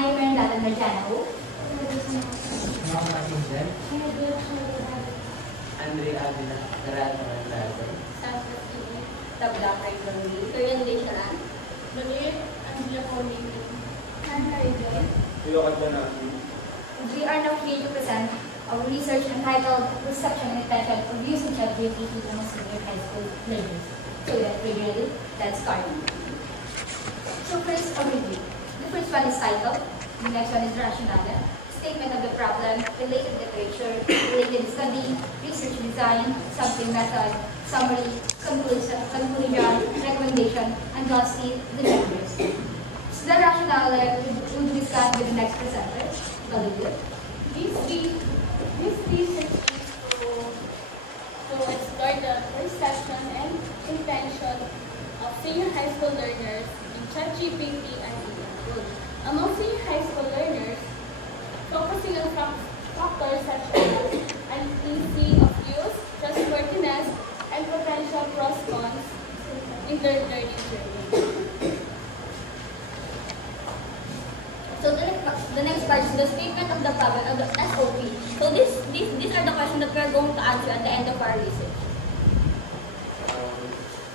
I am Merendata Narjana Ho. Andre Avila, Narada Narada. Tabla Kaizangi. Korean Desharan. Manir, Angela Pauling. Hannah Rizal. We are now here to present our research entitled Perception and Attention of Using ChatGPT among senior high school learners. So that we're ready, let's start. So first, a review. The first one is titled, the next one is rationale, statement of the problem, related literature, related study, research design, sampling method, summary, conclusion, recommendation, and lastly, the genders. So the rationale will be discussed with the next presenter, Olivia. This research is to explore the perception and intention of senior high school learners in ChatGPT and Google. Among senior high school learners, focusing on factors such as ease of use, trustworthiness, and potential pros cons in their learning journey. So the next part is the statement of the problem of the SOP. So these are the questions that we are going to answer at the end of our research.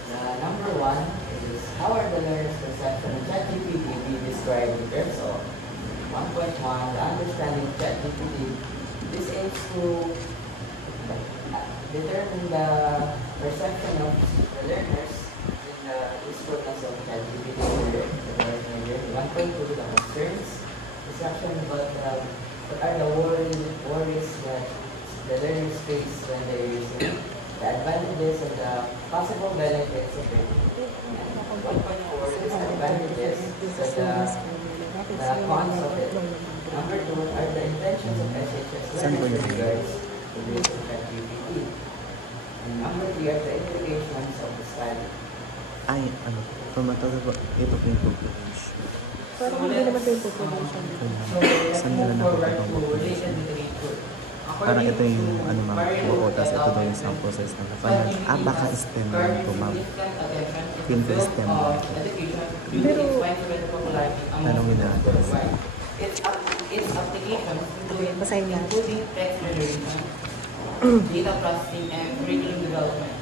The number one is, how are the learner's perception of ChatGPT be described in terms of 1.1, the understanding of ChatGPT. This aims to determine the perception of the learners in the usefulness of ChatGPT. 1.2, the concerns, discussion about what are the worries that the learners face when they're using it, the advantages and the possible benefits of it. And 1.4 is advantages and the cons of it. Number 2 are the intentions of SHS learners with regards to the use of ChatGPT. And number 3 are the implications of the study. Ito po yung population. Parang hindi naman ito yung population. Saan nila nakapagpapang population? Parang ito yung buo, tapos ito daw yung sample size ng final. Baka STEM lang ito, ma'am. Feel ko STEM lang ito. Pero, tanongin natin. Its application basahin natin. including text generation, data processing, and curriculum development.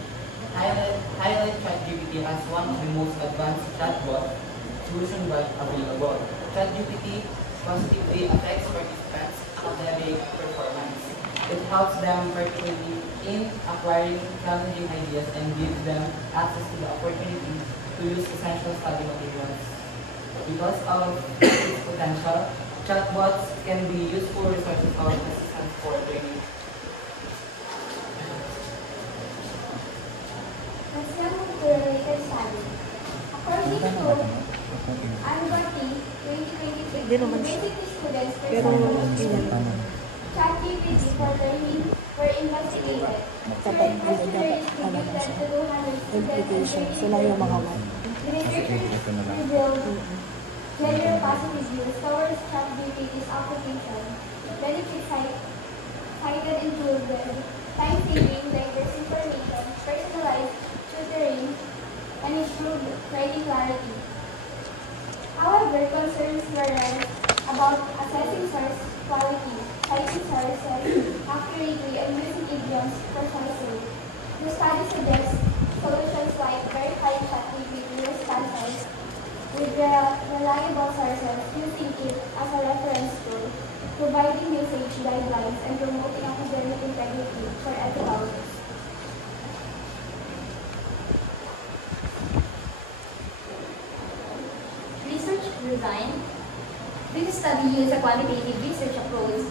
Highlight ChatGPT as one of the most advanced chatbot solutions available. ChatGPT positively affects participants' academic performance. It helps them particularly in acquiring challenging ideas and gives them access to the opportunity to use essential study materials. Because of its potential, chatbots can be useful resources or assistants for learning. Related study. According to Angotti 2023, university students ChatGPT for learning were investigated. dapat siya. Implication. Sila yung mga one. Revealed general positive views towards ChatGPT's application. Benefits cited included time-saving, diverse information, personalized tutoring, and improved writing clarity. However, concerns were raised about assessing source quality, citing sources accurately, and using idioms precisely. The study suggests solutions like verified ChatGPT responses with reliable sources, using it as a reference tool, providing usage guidelines, and promoting academic integrity for ethical use. Research design. This study used a qualitative research approach.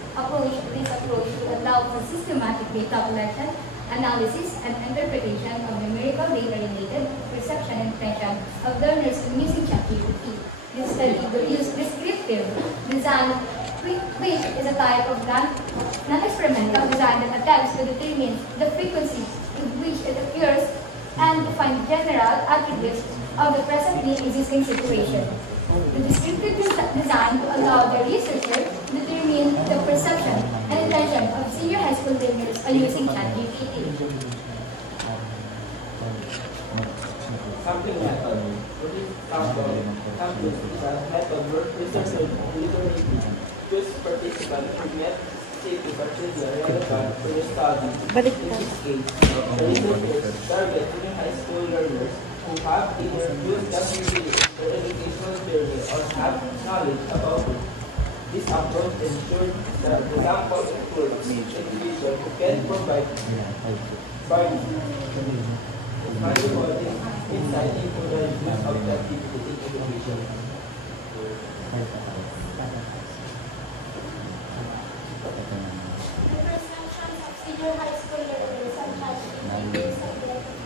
This approach to allow for systematic data collection, analysis, and interpretation of numerical data-related perception and intention of learners when using ChatGPT. This study will use descriptive design, which is a type of non-experimental design that attempts to determine the frequency with which it occurs and define general attributes of the presently existing situation. The descriptive design to allow the researcher to determine the perception and intention of senior high school learners by using ChatGPT. Sampling method. Sample is a method where researchers literally choose participants who met safety criteria relevant to the study. Balik In ka. this case, the researchers target junior high school learners who have either used WBA for educational journey or have knowledge about it. This approach ensures that the sample includes individuals who can provide valuable insight into the use of ChatGPT in education. The perceptions of senior high school learners on ChatGPT is subjective.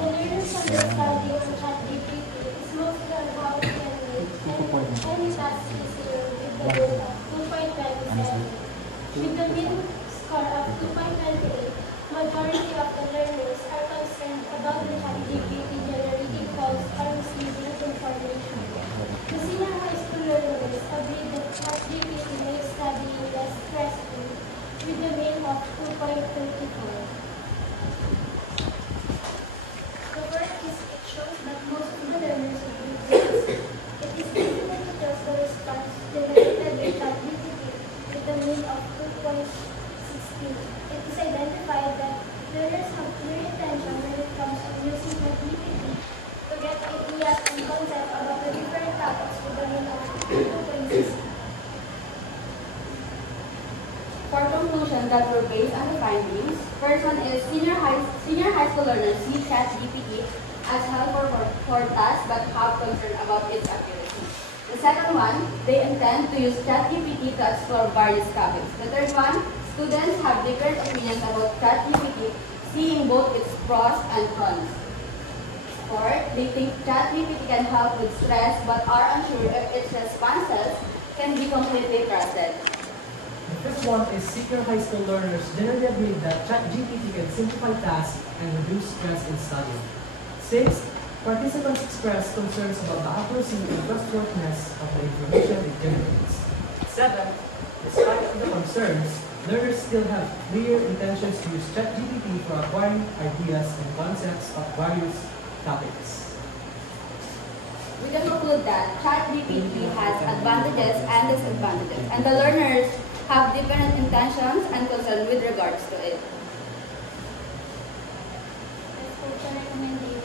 The learners' understanding of ChatGPT is mostly on how it can make any task easier with the goal of 2.27. With the mean score of 2.28, majority of the learners are concerned about the ChatGPT generating false or misleading information. The senior high school learners agree that ChatGPT makes studying less stressful with the mean of 2.34. The work it shows that most of the learners agree with this. It is difficult to trust the response generated by ChatGPT with a mean of 2.16. It is identified that learners have clear intention when it comes to using ChatGPT to get ideas and concepts about the different topics with a mean of 2.16. For conclusion that were based on the findings, first one is senior high school learners see ChatGPT as helpful for tasks but have concern about its accuracy. The second one, they intend to use ChatGPT to explore various topics. The third one, students have different opinions about ChatGPT, seeing both its pros and cons. Fourth, they think ChatGPT can help with stress but are unsure if its responses can be completely trusted. The first one is senior high school learners generally agree that ChatGPT can simplify tasks and reduce stress in studying. Sixth, participants express concerns about the accuracy and trustworthiness of the information it generates. Seventh, despite the concerns, learners still have clear intentions to use ChatGPT for acquiring ideas and concepts of various topics. We can conclude that ChatGPT has advantages and disadvantages, and the learners have different intentions and concerns with regards to it. Let's go to recommendation.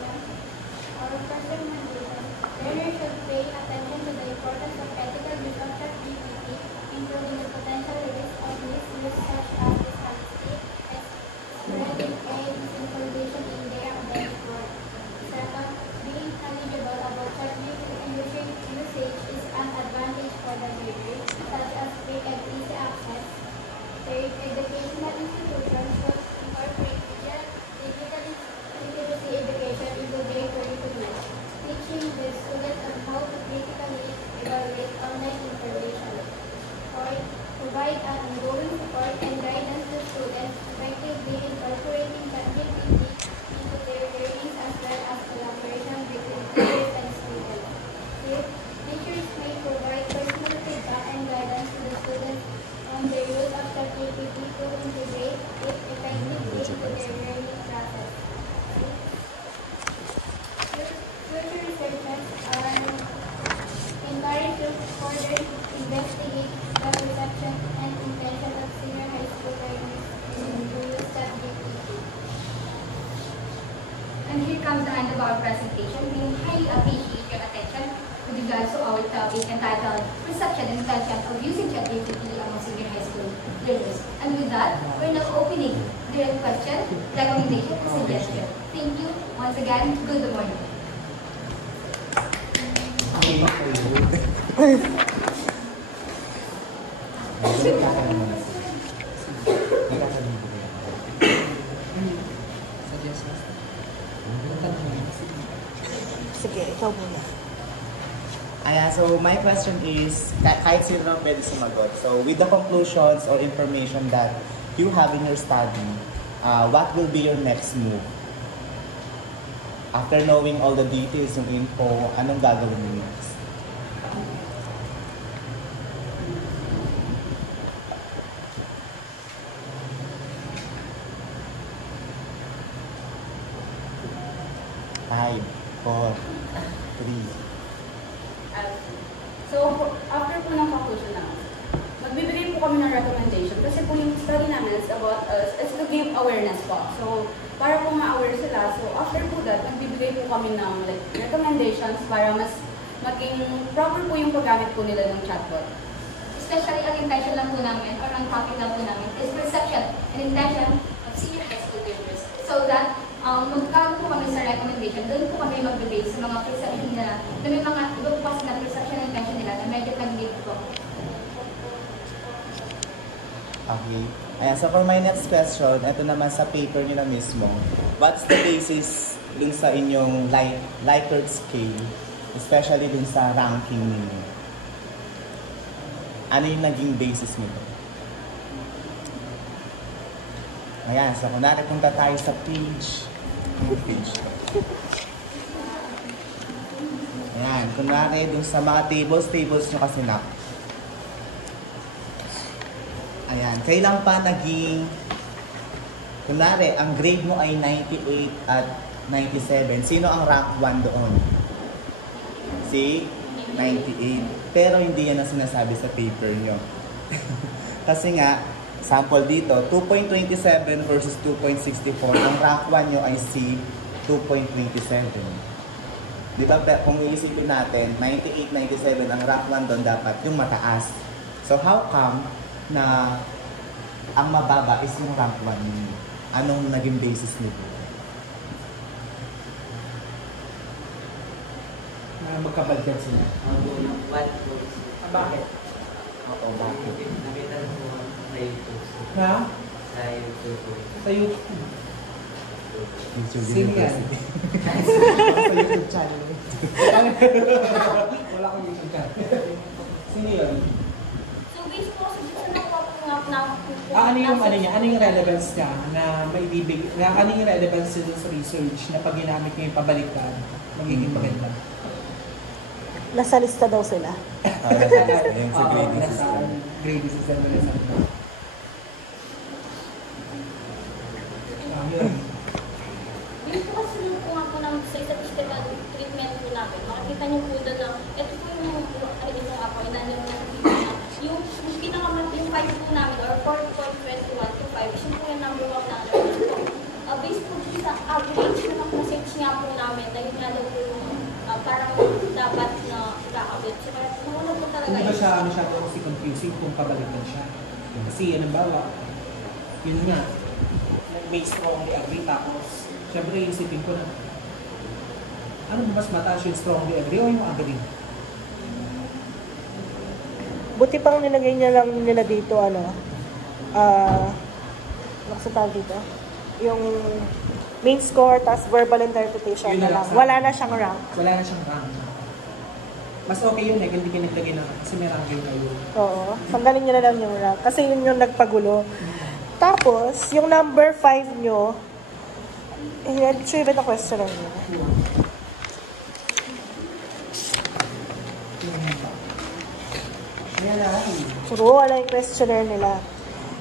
Our first recommendation, learners should pay attention to the importance of ethical use of ChatGPT, including the potential risks of misuse such as dishonesty, spreading fake misinformation in their academic work. Second, being knowledgeable about ChatGPT and usage is an advantage for the learner, such as quick and easy access. Third, educational institutions should incorporate digital literacy education into their curriculum, teaching the students on how to critically evaluate online information. Fourth, provide an ongoing support and guidance to students, effectively incorporating ChatGPT into their learning as well as collaboration between teachers and students. Fifth, teachers may provide personal feedback and guidance to the students on the use of ChatGPT to integrate it effectively into their learning process. Future researchers are encouraged to further investigate the perception and intention of senior high school learners to use ChatGPT. And here comes the end of our presentation. We highly appreciate your attention with regards to our topic entitled Perception and Intention of Using ChatGPT among Senior High School Learners. And with that, we're now opening the question, recommendation, and suggestion. Thank you. Once again, good morning. Sige, ikaw muna. So my question is, kahit sino lang pwede sumagot. So with the conclusions or information that you have in your study, what will be your next move? After knowing all the details, yung info, anong gagawin niyo next? Five, four, three. So, after po ng conclusion naman, kami ng recommendation kasi po yung study namin is about us, is to give awareness po. So, para po ma-aware sila. So, after po that, nagbibigay po kami ng like, recommendations para mas maging proper po yung paggamit po nila ng chatbot. Especially ang intention lang po namin, or ang topic lang po namin, is perception and intention of senior high school learners. So that, magkakaroon po kami sa recommendation, doon po kami mag-base sa mga perception nila, na may mga iba po kasi na perception and intention nila na medyo nag-lead po. Okay. Ayan, so for my next question, ito naman sa paper nyo na mismo. What's the basis dun sa inyong Likert scale, especially dun sa ranking ninyo? Ano yung naging basis nito? Ayan, so kunwari punta tayo sa page. Ayan, kunwari dun sa mga tables nyo kasi na. Ayan, kailan pa naging, kunwari, ang grade mo ay 98 at 97. Sino ang rank 1 doon? Si 98. Pero hindi yan ang sinasabi sa paper nyo. Kasi nga, sample dito, 2.27 versus 2.64. Ang rank 1 nyo ay si 2.27. Di ba, kung iisipin natin, 98, 97, ang rank 1 doon dapat yung mataas. So how come na ang mababa is yung rank 1 ninyo? Anong naging basis nito? Magkabalikan sila. Bakit? Oo, bakit? Na? Sa YouTube. Sino yan? Sa YouTube channel. Wala akong YouTube channel. Sino yun? So, based po sa dito na po ng Ano yung ano niya? Ano yung relevance niya na maibibig? Ano yung relevance niya sa research na pag ginamit niya yung pabaliktad, magiging maganda? Nasa lista daw sila. Yung sa grading system. Grading system na nasa lista. Yun. Yung po kasi nung kuha po ng sa statistical treatment po namin, makikita niyo po doon na, ito po yung nga po, inanin na yung pinakamat, yung 5 po namin, or 4.21 to 5, is yung po yung number 1 na alam po. Based po sa average na message nga po namin, dahil nga daw po yung parang dapat na kakabit. So, nawala po talaga. Hindi ba siya masyado kasi confusing kung pabaliktad siya? Kasi, halimbawa, yun nga, may strongly agree, tapos, syempre, isipin ko na, ano ba mas mataas yung strongly agree o yung agree? Buti pang nilagay niya lang nila dito, ano sa tawag dito? Yung main score, tapos verbal interpretation Yun na na lang. lang. Wala na siyang rank. Wala na siyang rank. Mas okay yun eh, hindi kiniglagay na kasi may ranking kayo. Oo. Sandalin niyo na lang yung rank. Kasi yun yung nagpagulo. Tapos, yung number 5 nyo, show you the question nyo. Ayan na. True, wala yung questionnaire nila.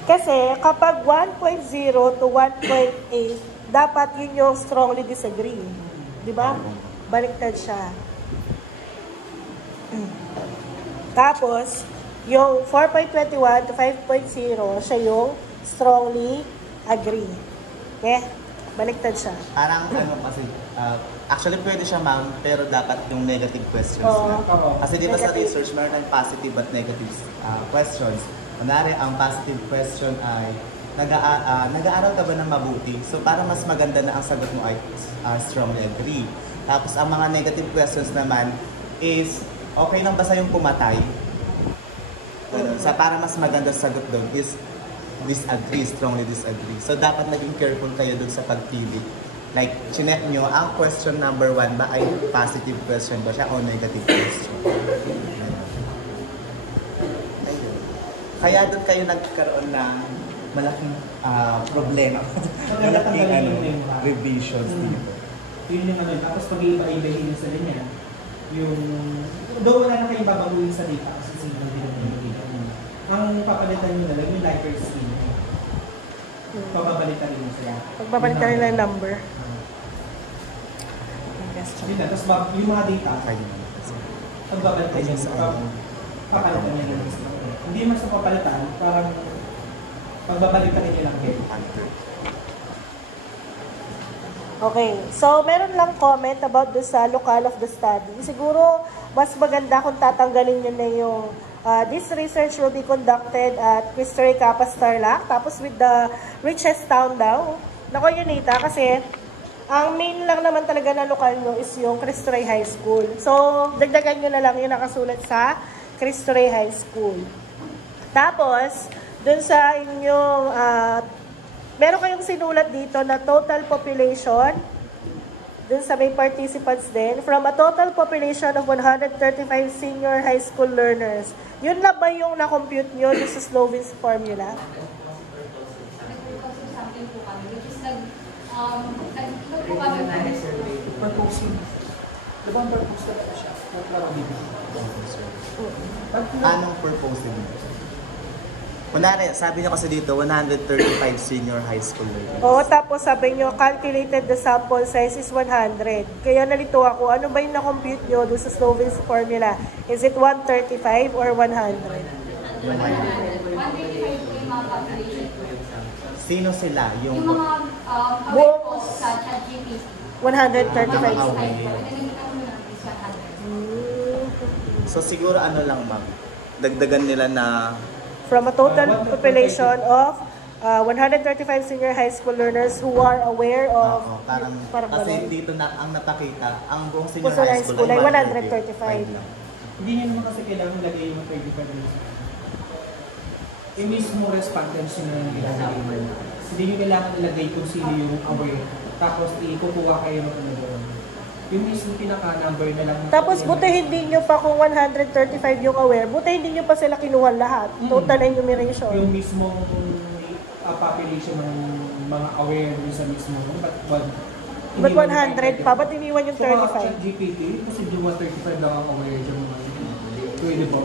Kasi, kapag 1.0 to 1.8, dapat yun yung strongly disagree. Di ba? Baliktad siya. Tapos, yung 4.21 to 5.0, siya yung strongly agree. Okay? Baliktad siya. Parang ano kasi, actually pwede siya ma'am, pero dapat yung negative questions Oo. na. Kasi di ba sa Negative. research, meron tayong positive at negative questions. Kunwari, ang positive question ay, nag-aaral ka ba ng mabuti? So, para mas maganda na ang sagot mo ay strongly agree. Tapos, ang mga negative questions naman is, okay lang ba sa'yong pumatay? Para mas maganda sa sagot doon is, disagree, strongly disagree. So, dapat naging careful kayo doon sa pagpili. Like, chinek nyo, ang question number 1 ba ay positive question ba siya o negative question? Kaya doon kayo nagkaroon ng malaking problema. malaking revisions dito. Yun yung ano, tapos pag-iiba-ibahin yung sa linya, yung, though wala na kayong babaguhin sa data kasi single din yung data. Ang papalitan nyo na lang yung Likert scale. Papabalitan rin mo sila. Pagpapalitan nila yung number. Yun na, tapos yung mga data, Kayo. pagbabalitan nyo, papalitan nyo yung Hindi man sa papalitan, parang pagbabalikan ninyo lang din. Okay, so meron lang comment about the sa locale of the study. Siguro, mas maganda kung tatanggalin nyo na yung this research will be conducted at Cristo Rey Capas Tarlac, tapos with the richest town daw. Nako, Yunita, kasi ang main lang naman talaga na lokal nyo is yung Cristo Rey High School. So, dagdagan nyo na lang yung nakasulat sa Cristo Rey High School. Tapos, dun sa inyong, meron kayong sinulat dito na total population, dun sa may participants din, from a total population of 135 senior high school learners. Yun na ba yung na-compute nyo dun sa Slovin's formula? Something po kami, which is nag-ito po kami. Proposing. Diba ang purpose talaga siya? Anong purposing? Kunwari, sabi niyo kasi dito, 135 senior high school learners. Oo, tapos sabi nyo, calculated the sample size is 100. Kaya nalito ako, ano ba yung na-compute nyo doon sa Slovin's formula? Is it 135 or 100? 135 po yung mga population. Sino sila? Yung mga aware Buong- po sa ChatGPT. 135. So siguro ano lang ma'am, dagdagan nila na From a total population of 135 senior high school learners who are aware of parang kasi ganun. dito na ang napakita, ang buong senior Puso high school ay 135. lang. Hindi nyo naman kasi kailangan ilagay yung 35 minutes. Yung mismo respondents yun na yung ilalagay mo. Hindi nyo kailangan ilagay kung sino yung aware. Tapos ikukuha kayo ng ano doon. Yung mismo pinaka-number na lang. Tapos buti hindi nyo pa kung 135 yung aware, buti hindi nyo pa sila kinuha lahat. Total enumeration. Yung mismo population ng mga aware dun sa mismo. But 100 pa? Ba't iniwan yung 35? So, GPT, kasi yung 135 lang ang aware dyan. Pwede ba?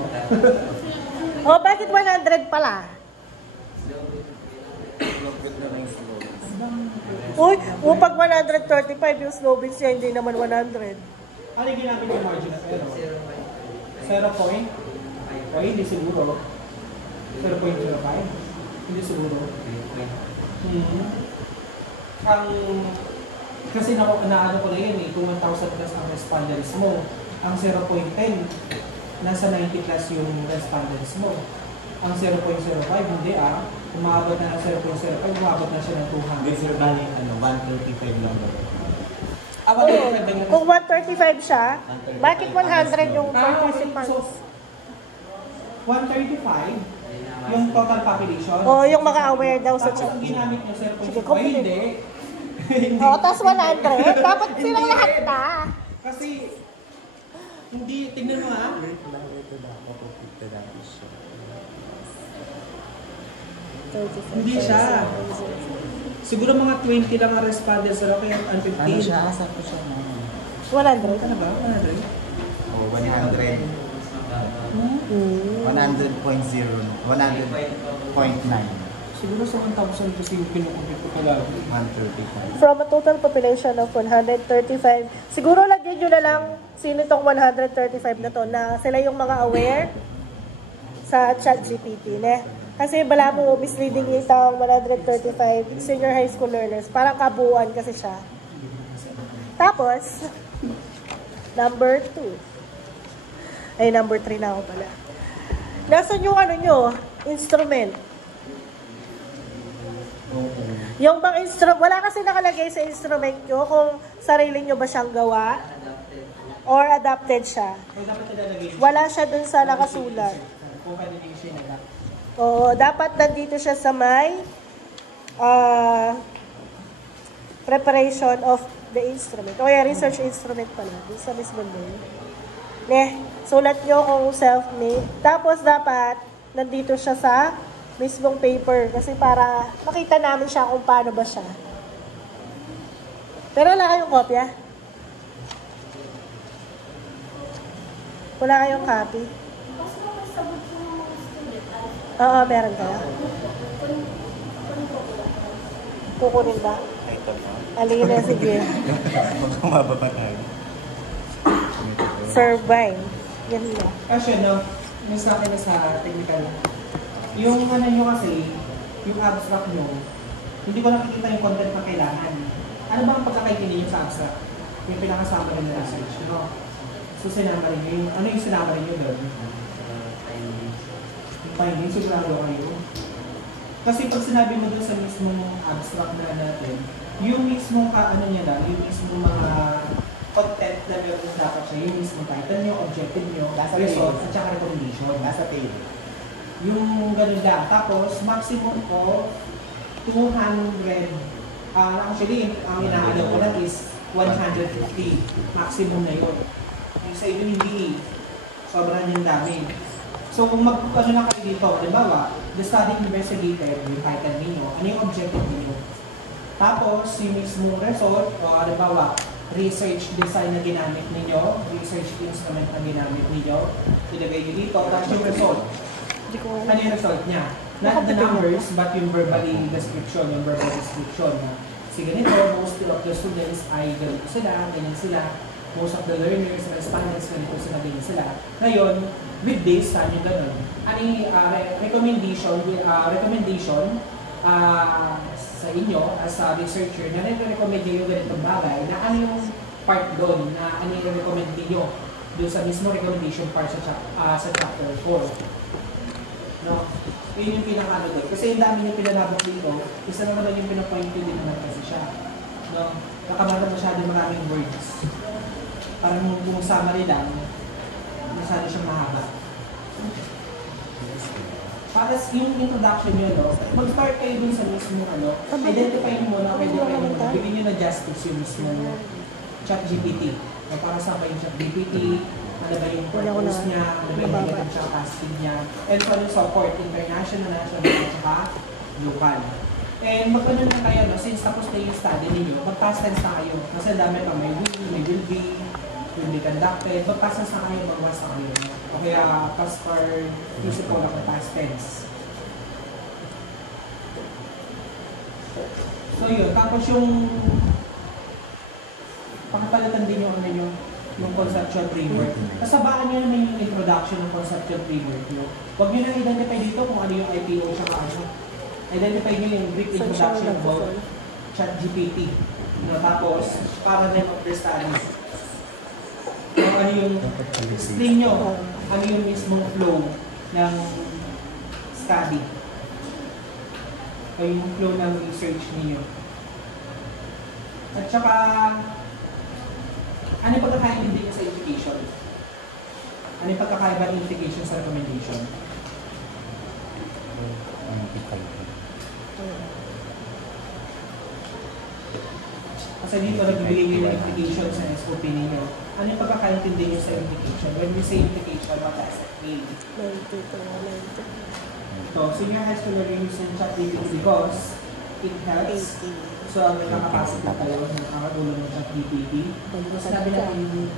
Oh, bakit 100 pala? Uy, pag 135 yung Slovins niya, hindi naman 100. Ano yung ginamit yung margin of error? 0 point? O hindi siguro. 0.05? Hindi siguro. Kasi naano ko na yun eh, kung 1,000 plus ang respondents mo, ang 0.10, nasa 90 plus yung respondents mo. Ang 0.05, hindi umabot na ng 0.05, umabot na siya ng 200. With your value, 135 lang ba? Kung 135 siya, bakit 100 yung participants? 135, yung total population. Oh, yung mga aware daw sa Tapos chat. ang ginamit niya, Sige, 0.5, complete. hindi. Oo, tapos 100. Dapat silang lahat na. Kasi, hindi, tignan mo hindi siya. Siguro mga 20 lang ang respondents, pero kaya ang 15. Ano siya? Asa ko siya? 100. Ano ba? 100? Oh, 100. 100.0. 100.9. Siguro sa 1,000 kasi yung kinukumpit ko talaga. 135. From a total population of 135, siguro lagyan nyo na lang sino itong 135 na to, na sila yung mga aware sa ChatGPT, ne? Kasi bala mo, misleading yung itong 135 senior high school learners. Parang kabuuan kasi siya. Tapos, number 2. Ay, number 3 na ako pala. Nasaan yung ano nyo? Instrument. Yung bang instrument, wala kasi nakalagay sa instrument nyo kung sarili nyo ba siyang gawa or adapted siya. Wala siya dun sa nakasulat. Kung kanina siya nag-adapt. Oo, dapat nandito siya sa may preparation of the instrument. O yeah, research instrument pala. Dun sa mismo doon. Sulat nyo kung self-made. Tapos dapat nandito siya sa mismong paper. Kasi para makita namin siya kung paano ba siya. Pero wala kayong kopya? Wala kayong copy? Oo, meron kaya. Kukunin ba? Ito po. Alina, sige. Magkumaba pa tayo. Survive. Yan na. Kasi no, Yung sa akin na sa technical. Yung ano nyo kasi, yung abstract nyo, hindi ko nakikita yung content na kailangan. Ano ba ang pagkakaintindi nyo sa abstract? Yung pinakasama rin na research, no? So, sinama rin nyo. Ano yung sinama rin nyo doon? Yung findings, sigurado kayo. Kasi pag sinabi mo doon sa mismong abstract na natin, yung mismong ano niya lang, yung mismong mga content na meron dapat siya, yung mismong title nyo, objective nyo, result, at saka recommendation. Nasa page. Yung ganun lang. Tapos, maximum ko, 200. Actually, ang inaalaw ko lang is 150. Maximum na yun. Yung sa inyo hindi, sobrang yung dami. So, kung ano na kayo dito, halimbawa, the study investigated, yung title ninyo, ano yung objective ninyo? Tapos, yung mismong result, o halimbawa, research design na ginamit ninyo, research instrument na ginamit ninyo, ilagay nyo dito, tapos yung result. Ano yung result niya? Not the numbers, but yung verbally description, yung verbal description. Kasi ganito, most of the students ay ganito sila, ganyan sila. Most of the learners, respondents, ganito sila, ganyan sila. Ngayon, with this, saan yung ganun? Ano yung recommendation sa inyo as a researcher na nag-recommend nyo yung ganitong bagay na ano yung part doon na ano yung recommend nyo doon sa mismo recommendation part sa chapter 4. No? Yun yung pinaka-ano doon. Kasi yung dami yung pinalabok dito, isa naman lang yung pinapoint ko din naman kasi siya. No? Nakamata masyado maraming words. Parang kung summary lang, masyado siyang mahaba. Para yung introduction nyo, no, mag-start kayo dun sa mismo, identify nyo muna, bigyan nyo na justice yung mismo ChatGPT. Para sa yung ChatGPT, ano ba yung purpose niya, ano ba yung negative siya, casting niya, and so yung support, international, national, at saka local. And mag-ano na kayo, no, since tapos na yung study ninyo, mag-past tense na kayo. Kasi dami pa may will be conducted, mag-past tense na kayo, mag-was na kayo. O kaya, past participle ako, past tense. So yun, tapos yung pakapalitan din yung conceptual framework. Kasabaan nyo naman yung introduction ng conceptual framework nyo. Huwag nyo na identify dito kung ano yung IPO siya kaano. Identify nyo yung brief introduction about ChatGPT. Tapos, paradigm of the study. Ano yung explain nyo, ano yung mismong flow ng study. O yung flow ng research niyo. At saka, ano yung pagkakaintindi niya sa implication? Ano yung pagkakaiba ng implication sa recommendation? Kasi dito nagbibigay nyo ng implication sa SOP ninyo. Ano yung pagkakaintindi niyo sa implication? When we say implication, what does it mean? So, senior high school are using ChatGPT because it helps. So, ang nakakapasok na tayo ng nakakatulong ng ChatGPT. Sinabi natin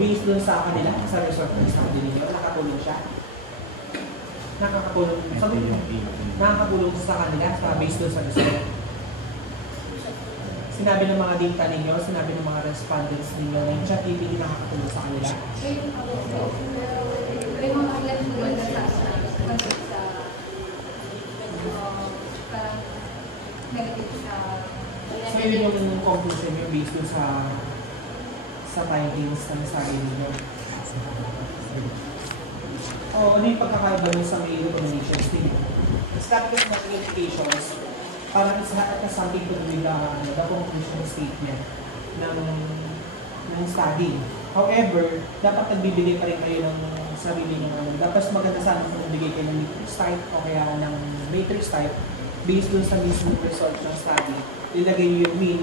based dun sa kanila, sa resources na kanila ninyo, nakakatulong siya. Nakakatulong sa kanila based dun sa resources. Sinabi ng mga data ninyo, sinabi ng mga respondents ninyo na yung ChatGPT nakakatulong sa kanila. May mga ilan doon na sa parang negative sa... So yun yung conclusion yung based dun sa findings na nasabi ninyo. Ano yung pagkakaiba nyo sa may recommendations ninyo? Start with mga implications, parang it's not something to do with the conclusion statement ng study. However, dapat nagbibigay pa rin kayo ng sarili nyo. Dapat maganda sana kung nagbigay kayo ng matrix type o kaya ng matrix type based dun sa mismo result ng study. Ilagay nyo yung mean.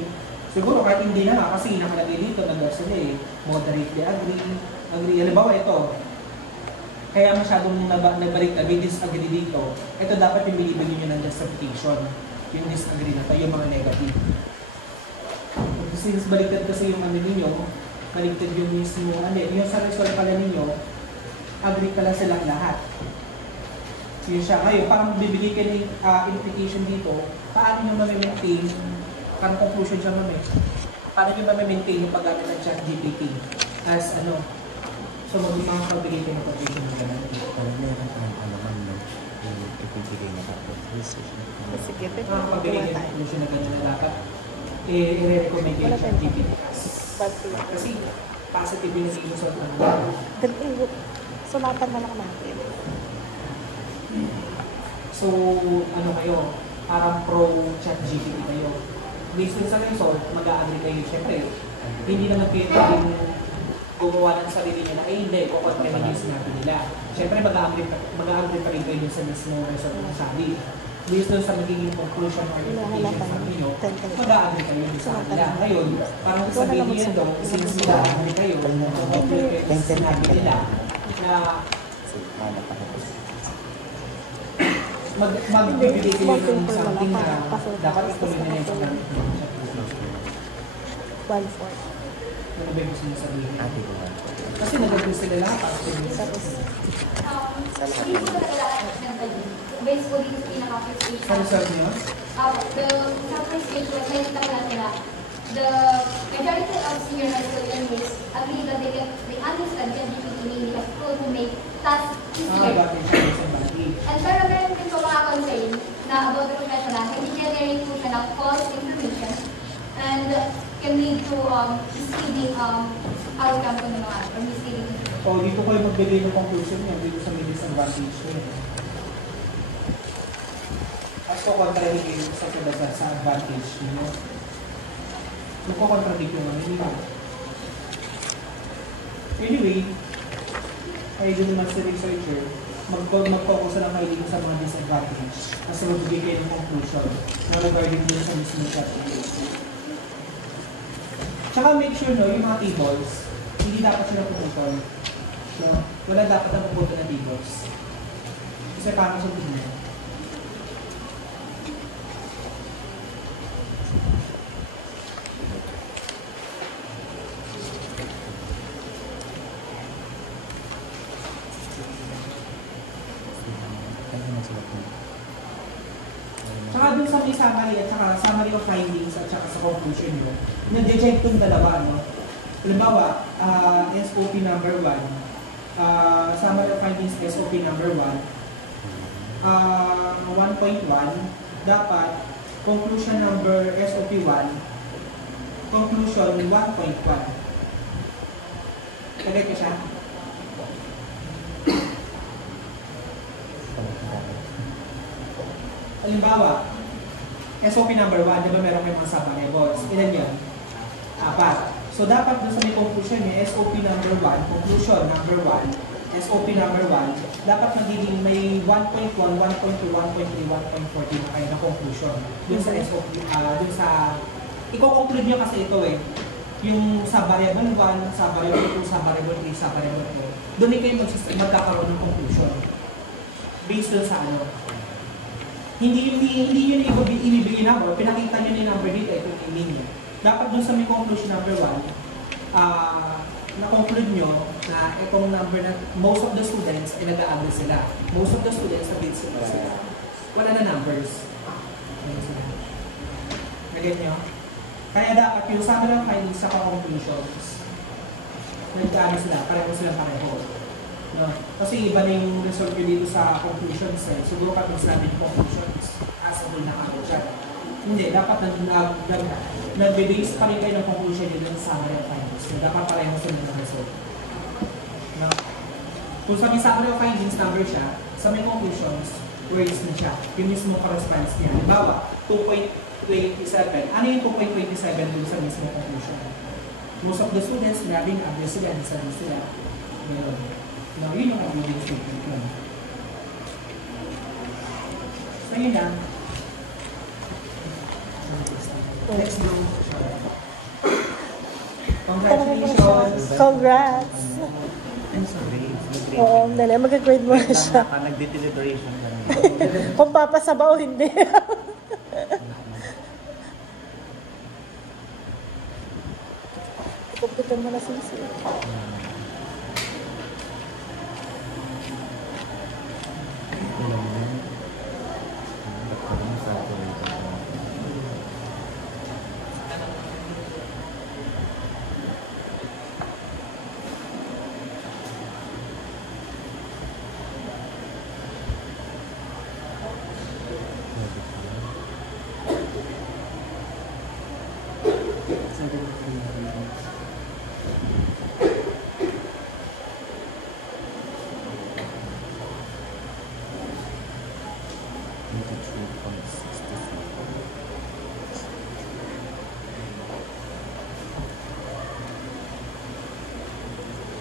Siguro kahit hindi na nga kasi nakalagay dito sila moderately agree. Halimbawa ito, kaya masyadong nagbalik-agree, disagree dito. Ito dapat yung binibigyan nyo ng justification. Yung disagree na to, yung mga negative. Since baliktad kasi yung ninyo, baliktad yung mismo, yung sa result pala ninyo, agree pala silang lahat. So yun siya. Ngayon, parang bibigay kayo ng implication dito, paano nyo ma-maintain, parang conclusion siya paano nyo ma-maintain yung paggamit ng ChatGPT as So, makakabigay kayo ng quotation ng gano'n. Parang meron kang ano man, no? Yung ipibigay na dapat. Research na. Sige, pwede Makakabigay kayo ng quotation ng gano'n na dapat i-recommend kayo sa GPT. Kasi positive yung naging result ng sulatan na lang natin. So, ano kayo? Parang pro chat GPT kayo. Based sa result, mag-a-agree kayo. Siyempre, hindi naman kayo pwedeng gumawa ng sarili nila. Hindi, kukontrol yung sinabi nila. Siyempre, mag-a-agree pa rin kayo sa mismo result ng sabi. Based sa magiging conclusion or interpretation sa inyo, mag-a-agree kayo sa kanila. Ngayon, parang sabihin niyo ito, since mag-a-agree kayo, mag-a-agree kayo sa sinabi nila, na magbibigay kayo ng something na dapat ituloy na yung paggamit ng chat. 1-4. Ano ba yung gusto niyo sabihin? Ate ko ba? Kasi nag-agree sila lahat. Hindi ko talaga based po dito sa pinaka-first stage. Sa result niyo? Sa first stage, nakita ko lang nila, the majority of senior high school learners agree that they understand ChatGPT mainly as a tool to make tasks easier. Bakit siya sa bati? And pero meron din po mga complain na about the professional, hindi generate po siya ng false information and can lead to misleading outcome po ng mga or misleading information. O, dito kayo magbigay ng conclusion niya dito sa may disadvantage niya. As ko kontrahin kayo sa advantage niyo. Magko-contradict yung mga nila. Anyway, ay doon naman sa researcher, mag-focus na lang kayo dito sa mga disadvantage kasi magbigay kayo ng conclusion na regarding dito sa mismo chat. Tsaka make sure no, yung mga tables, hindi dapat sila puputol. No? Wala dapat ang puputol na tables. Kasi paano sa tingin? Tsaka dun sa may summary at saka summary of findings at saka sa conclusion nyo, nag-reject yung dalawa, no? Halimbawa, SOP number 1, summary of findings SOP number 1, 1.1, dapat conclusion number SOP 1, conclusion 1.1. Kagay ko siya? Halimbawa, SOP number 1, di ba meron kayong mga sub-variables? Ilan yan? 4. So, dapat doon sa may conclusion niya, SOP number 1, conclusion number 1, SOP number 1, dapat magiging may 1.1, 1.2, 1.3, 1.14 na kayo na conclusion. Doon sa SOP, doon sa, i-conclude nyo kasi ito yung sub-variable 1, sub-variable 2, sub-variable 3, sub-variable 4. Doon kayo magkakaroon ng conclusion. Based doon sa ano. Hindi yun ibibigay number, pinakita nyo na yung number dito, ito yung linya. Dapat dun sa may conclusion number 1, na-conclude nyo na itong number na most of the students ay nag-a-agree sila. Most of the students agreed sila. Wala na numbers. Nag-get nyo? Kaya dapat yung summary ng findings sa conclusions, nag-a-agree sila, pareho sila pareho. No? Kasi iba na yung result nyo dito sa conclusions siguro kapag sinabi yung conclusions as a whole na kagad siya. Hindi, dapat nag-base pa rin kayo ng conclusion nyo sa summary of findings. Dapat pareho sila ng result. No? Kung sa may summary of findings number siya, sa may conclusions, words na siya. Yung mismo corresponds niya. Halimbawa, 2.27. Ano yung 2.27 dun sa mismo conclusion? Most of the students, sinabing agree sila, disagree sila. Meron. No, yun yung agreement statement yun. So yun lang. Let's go. Congratulations! Congrats! I'm sorry. Oo, dali. Mag-grade mo na siya. Nag-deliberation ka lang. Kung papasaba o hindi. Ikupitan mo na sisi.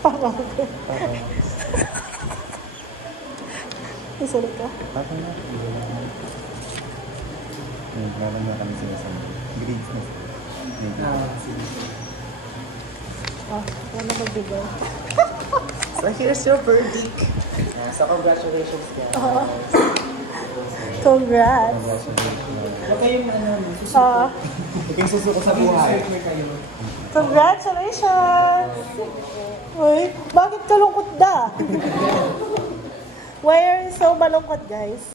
Parang Isulot ka? Parang na. Parang na kami sinasabi. Grades na. Wala magbigay. So here's your verdict. So congratulations guys. Congrats. Huwag kayong susuko. Huwag kayong susuko sa buhay. Congratulations! Uy, bakit kalungkot da? Why are you so malungkot, guys?